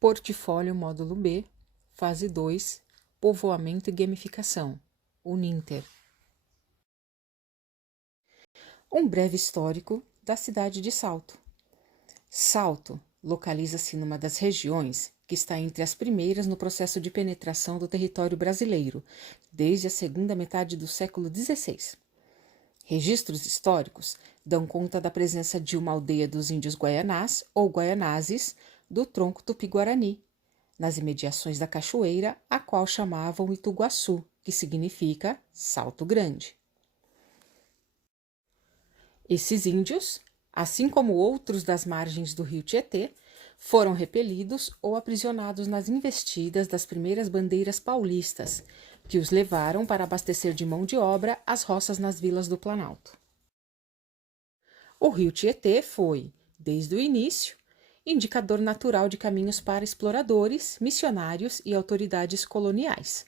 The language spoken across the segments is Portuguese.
Portfólio Módulo B, Fase 2, Povoamento e Gamificação, Uninter. Um breve histórico da cidade de Salto. Salto localiza-se numa das regiões que está entre as primeiras no processo de penetração do território brasileiro, desde a segunda metade do século XVI. Registros históricos dão conta da presença de uma aldeia dos índios Guaianás ou Guaianazes do tronco Tupi-Guarani, nas imediações da cachoeira, a qual chamavam Ituguaçu, que significa Salto Grande. Esses índios, assim como outros das margens do rio Tietê, foram repelidos ou aprisionados nas investidas das primeiras bandeiras paulistas, que os levaram para abastecer de mão de obra as roças nas vilas do Planalto. O rio Tietê foi, desde o início, indicador natural de caminhos para exploradores, missionários e autoridades coloniais.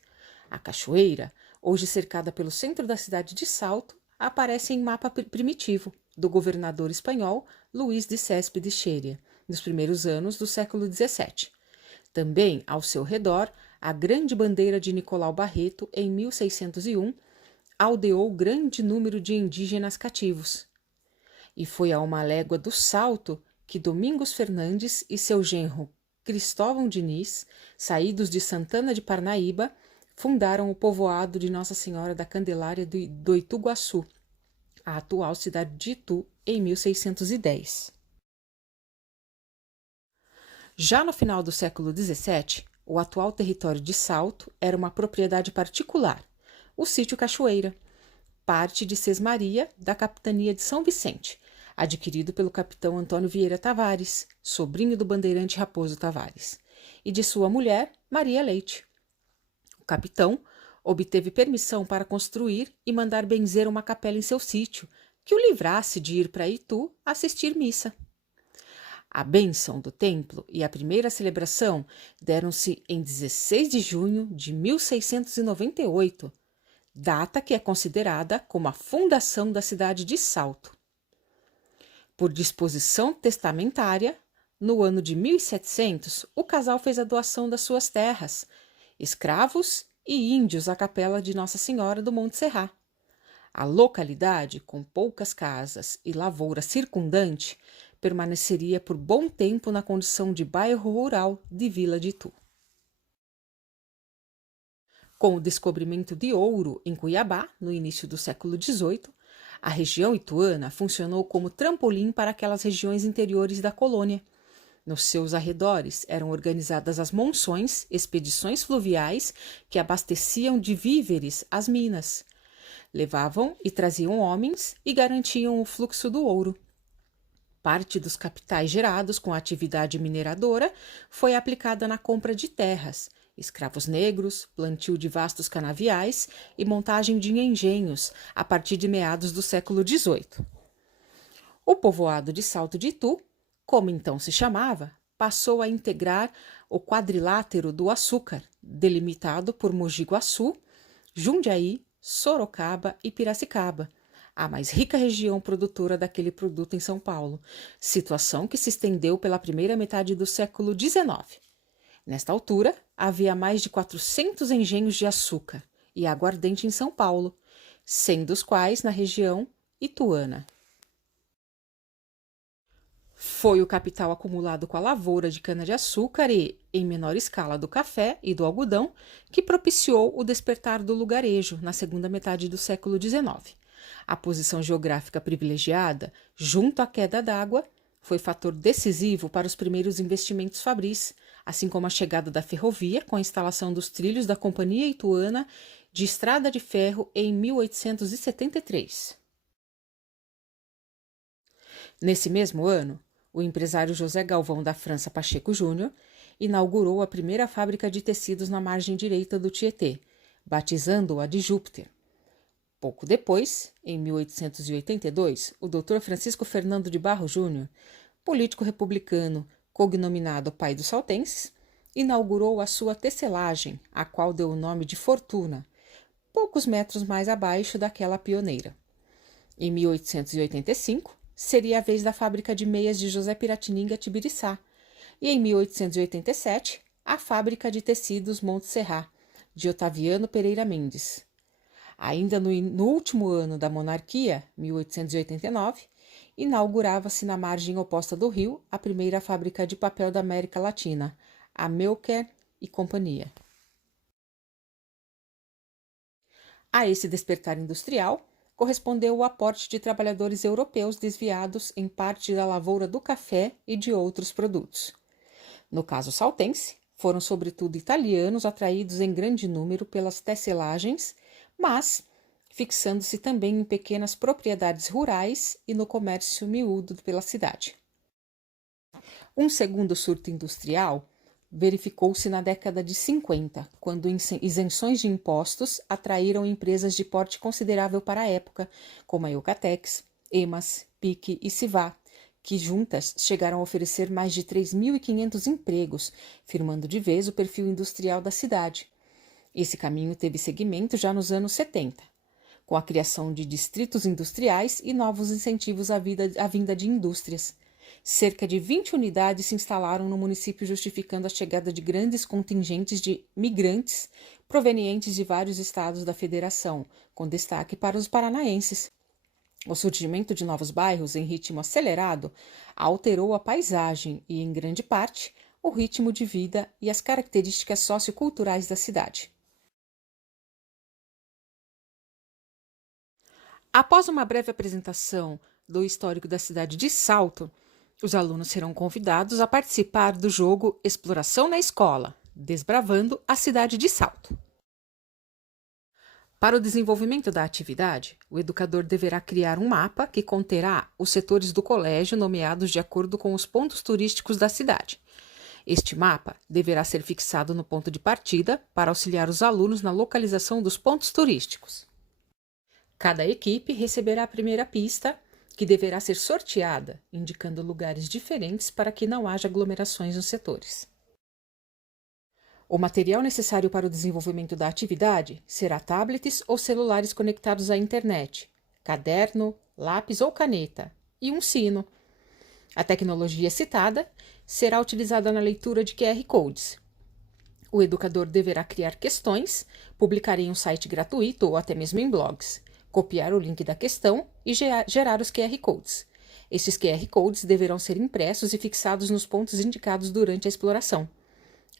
A cachoeira, hoje cercada pelo centro da cidade de Salto, aparece em mapa primitivo do governador espanhol Luís de Céspedes Xéria, nos primeiros anos do século XVII. Também, ao seu redor, a grande bandeira de Nicolau Barreto, em 1601, aldeou grande número de indígenas cativos. E foi a uma légua do Salto que Domingos Fernandes e seu genro Cristóvão Diniz, saídos de Santana de Parnaíba, fundaram o povoado de Nossa Senhora da Candelária do Ituguaçu, a atual cidade de Itu, em 1610. Já no final do século XVII, o atual território de Salto era uma propriedade particular, o sítio Cachoeira, parte de Sesmaria da capitania de São Vicente, adquirido pelo capitão Antônio Vieira Tavares, sobrinho do bandeirante Raposo Tavares, e de sua mulher, Maria Leite. O capitão obteve permissão para construir e mandar benzer uma capela em seu sítio, que o livrasse de ir para Itu assistir missa. A bênção do templo e a primeira celebração deram-se em 16 de junho de 1698, data que é considerada como a fundação da cidade de Salto. Por disposição testamentária, no ano de 1700, o casal fez a doação das suas terras, escravos e índios à capela de Nossa Senhora do Monte Serrá. A localidade, com poucas casas e lavoura circundante, permaneceria por bom tempo na condição de bairro rural de Vila de Itu. Com o descobrimento de ouro em Cuiabá, no início do século XVIII, a região ituana funcionou como trampolim para aquelas regiões interiores da colônia. Nos seus arredores eram organizadas as monções, expedições fluviais que abasteciam de víveres as minas. Levavam e traziam homens e garantiam o fluxo do ouro. Parte dos capitais gerados com a atividade mineradora foi aplicada na compra de terras, escravos negros, plantio de vastos canaviais e montagem de engenhos a partir de meados do século XVIII. O povoado de Salto de Itu, como então se chamava, passou a integrar o quadrilátero do açúcar, delimitado por Mogi Guaçu, Jundiaí, Sorocaba e Piracicaba, a mais rica região produtora daquele produto em São Paulo, situação que se estendeu pela primeira metade do século XIX. Nesta altura, havia mais de 400 engenhos de açúcar e aguardente em São Paulo, 100 dos quais na região ituana. Foi o capital acumulado com a lavoura de cana-de-açúcar e, em menor escala, do café e do algodão, que propiciou o despertar do lugarejo na segunda metade do século XIX. A posição geográfica privilegiada, junto à queda d'água, foi fator decisivo para os primeiros investimentos fabris, assim como a chegada da ferrovia com a instalação dos trilhos da Companhia Ituana de Estrada de Ferro em 1873. Nesse mesmo ano, o empresário José Galvão da França Pacheco Júnior inaugurou a primeira fábrica de tecidos na margem direita do Tietê, batizando-a de Júpiter. Pouco depois, em 1882, o Dr. Francisco Fernando de Barros Júnior, político republicano cognominado Pai dos Saltenses, inaugurou a sua tecelagem, a qual deu o nome de Fortuna, poucos metros mais abaixo daquela pioneira. Em 1885, seria a vez da fábrica de meias de José Piratininga Tibiriçá, e, em 1887, a Fábrica de Tecidos Montserrat, de Otaviano Pereira Mendes. Ainda no último ano da monarquia, 1889, inaugurava-se na margem oposta do rio a primeira fábrica de papel da América Latina, a Melker e Companhia. A esse despertar industrial correspondeu o aporte de trabalhadores europeus desviados em parte da lavoura do café e de outros produtos. No caso saltense, foram sobretudo italianos atraídos em grande número pelas tecelagens, mas fixando-se também em pequenas propriedades rurais e no comércio miúdo pela cidade. Um segundo surto industrial verificou-se na década de 50, quando isenções de impostos atraíram empresas de porte considerável para a época, como a Eucatex, Emas, Pique e Civá, que juntas chegaram a oferecer mais de 3.500 empregos, firmando de vez o perfil industrial da cidade. Esse caminho teve seguimento já nos anos 70, com a criação de distritos industriais e novos incentivos à vinda de indústrias. Cerca de 20 unidades se instalaram no município, justificando a chegada de grandes contingentes de migrantes provenientes de vários estados da federação, com destaque para os paranaenses. O surgimento de novos bairros em ritmo acelerado alterou a paisagem e, em grande parte, o ritmo de vida e as características socioculturais da cidade. Após uma breve apresentação do histórico da cidade de Salto, os alunos serão convidados a participar do jogo Exploração na Escola, desbravando a cidade de Salto. Para o desenvolvimento da atividade, o educador deverá criar um mapa que conterá os setores do colégio nomeados de acordo com os pontos turísticos da cidade. Este mapa deverá ser fixado no ponto de partida para auxiliar os alunos na localização dos pontos turísticos. Cada equipe receberá a primeira pista, que deverá ser sorteada, indicando lugares diferentes para que não haja aglomerações nos setores. O material necessário para o desenvolvimento da atividade será tablets ou celulares conectados à internet, caderno, lápis ou caneta e um sino. A tecnologia citada será utilizada na leitura de QR Codes. O educador deverá criar questões, publicar em um site gratuito ou até mesmo em blogs, copiar o link da questão e gerar os QR Codes. Estes QR Codes deverão ser impressos e fixados nos pontos indicados durante a exploração.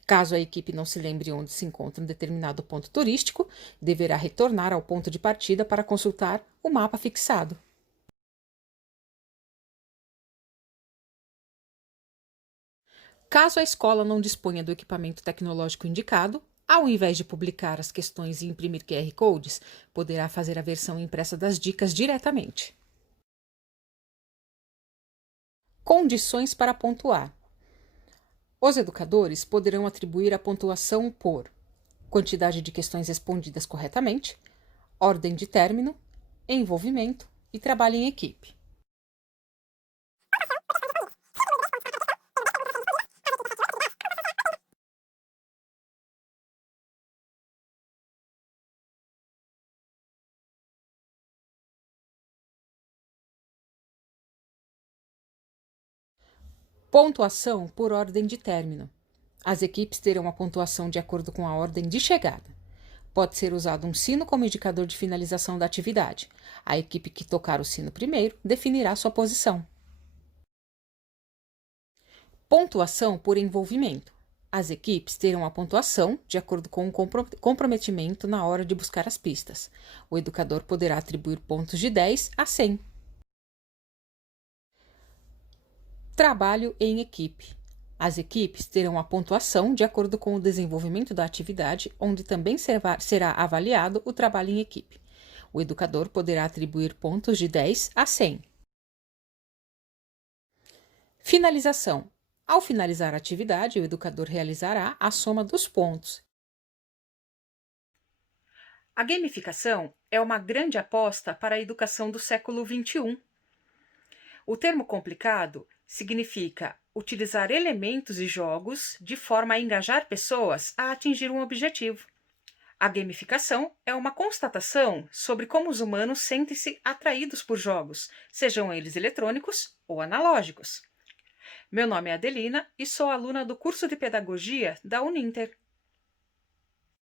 Caso a equipe não se lembre onde se encontra um determinado ponto turístico, deverá retornar ao ponto de partida para consultar o mapa fixado. Caso a escola não disponha do equipamento tecnológico indicado, ao invés de publicar as questões e imprimir QR Codes, poderá fazer a versão impressa das dicas diretamente. Condições para pontuar. Os educadores poderão atribuir a pontuação por quantidade de questões respondidas corretamente, ordem de término, envolvimento e trabalho em equipe. Pontuação por ordem de término. As equipes terão a pontuação de acordo com a ordem de chegada. Pode ser usado um sino como indicador de finalização da atividade. A equipe que tocar o sino primeiro definirá sua posição. Pontuação por envolvimento. As equipes terão a pontuação de acordo com o comprometimento na hora de buscar as pistas. O educador poderá atribuir pontos de 10 a 100. Trabalho em equipe. As equipes terão a pontuação de acordo com o desenvolvimento da atividade, onde também será avaliado o trabalho em equipe. O educador poderá atribuir pontos de 10 a 100. Finalização. Ao finalizar a atividade, o educador realizará a soma dos pontos. A gamificação é uma grande aposta para a educação do século XXI. O termo complicado significa utilizar elementos e jogos de forma a engajar pessoas a atingir um objetivo. A gamificação é uma constatação sobre como os humanos sentem-se atraídos por jogos, sejam eles eletrônicos ou analógicos. Meu nome é Adelina e sou aluna do curso de Pedagogia da Uninter.